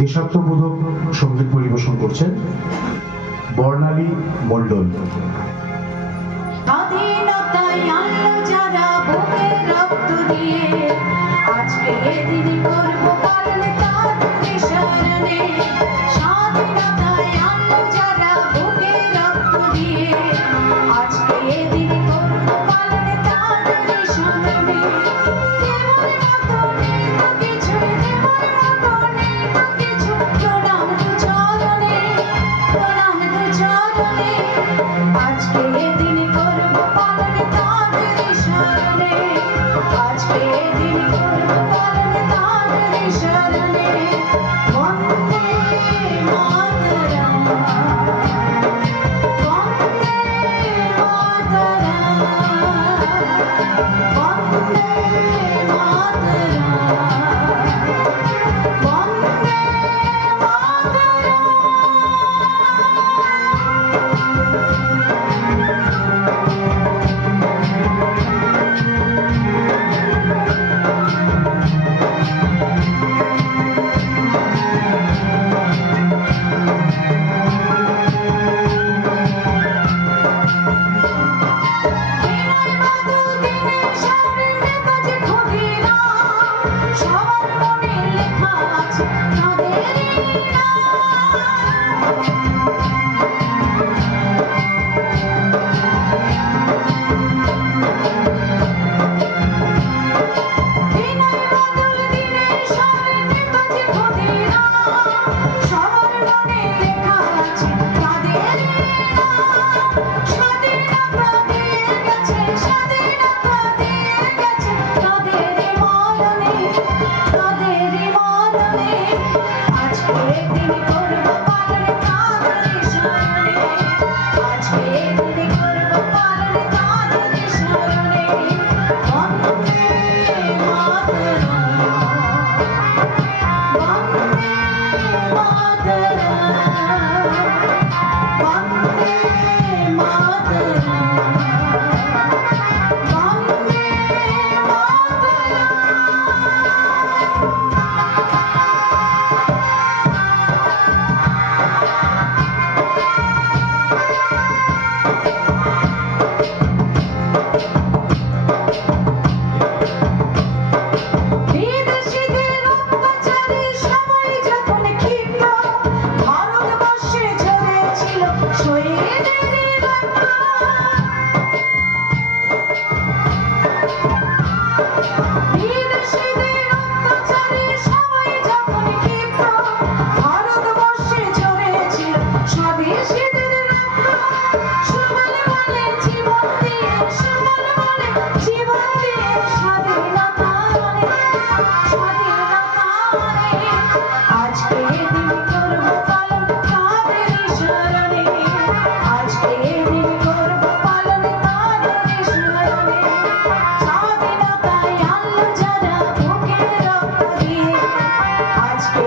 দেশাত্মবোধক সঙ্গীত পরিবেশন করছেন বর্ণালী মণ্ডল। স্বাধীনতায় আনলো যারা বুকের রক্ত দিয়ে, আজকে এদিন করব পালন তাদের স্মরণে। স্বাধীনতায় আনলো যারা বুকের রক্ত দিয়ে, আজকে এদিন করব পালন তাদের স্মরণে। দেবর মতো নেই তো কিছু, দেবর মতো নেই তো কিছু, প্রণাম দু চরণে, প্রণাম দু চরণে। আজকে এদিন করব পালন তাদের স্মরণে, আজকে এদিন করব পালন তাদের স্মরণে। বন্দে মাতরম, বন্দে মাতরম, বন্দে মাতরম, বন্দে দিনের বদল দিনের সাথে নেতাজি ক্ষুদিরাম, সবার মনে লেখা আছে তাদেরই নাম। দিনের বদল দিনের সাথে নেতাজি ক্ষুদিরাম, সবার মনে লেখা আছে তাদেরই নাম। স্বাধীনতা দিয়ে গেছে, স্বাধীনতা দিয়ে গেছে তাদেরই মরণে, তাদেরই মরণে। আজকে এদিন করব পালন তাদের স্মরণে, আজকে এদিন করব পালন তাদের স্মরণে। বন্দে মাতরম, বন্দে মাতরম, বন্দে মাতরম, বন্দে বিদেশিদের অত্যাচারে সবাই যখন ক্ষিপ্ত, ভারতবর্ষে ঝরেছিল শহীদের রক্ত। বিদেশিদের অত্যাচারে সবাই যখন ক্ষিপ্ত, ভারতবর্ষে ঝরেছিল স্বদেশীদের রক্ত। সুবল বলে জীবন দিয়ে, সুবল বলে জীবন দিয়ে স্বাধীনতা আনে, স্বাধীনতা আনে। আজকে এদিন করব পালন তাদের স্মরণে, আজকে এদিন করব পালন তাদের স্মরণে। স্বাধীনতায় আনলো যারা বুকের রক্ত দিয়ে, আজকে